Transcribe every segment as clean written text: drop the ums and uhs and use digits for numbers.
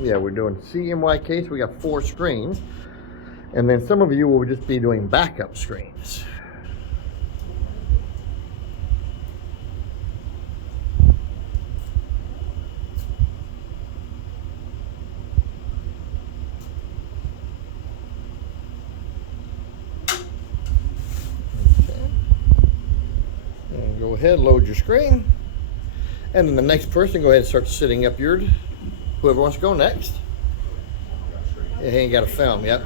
Yeah, we're doing CMYK, so we got 4 screens. And then some of you will just be doing backup screens. And go ahead, load your screen. And then the next person, go ahead and start setting up your, whoever wants to go next. Yeah, he ain't got a film, yep.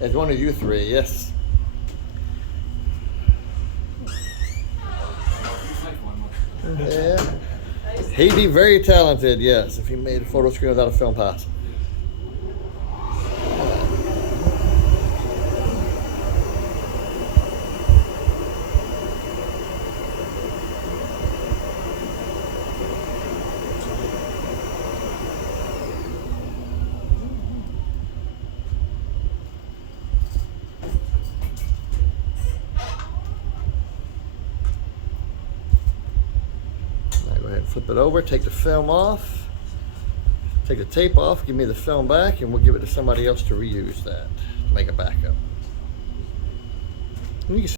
There's one of you 3, yes. Yeah. He'd be very talented, yes, if he made a photo screen without a film possible. Go ahead and flip it over, take the film off, take the tape off, give me the film back, and we'll give it to somebody else to reuse that, to make a backup. And you can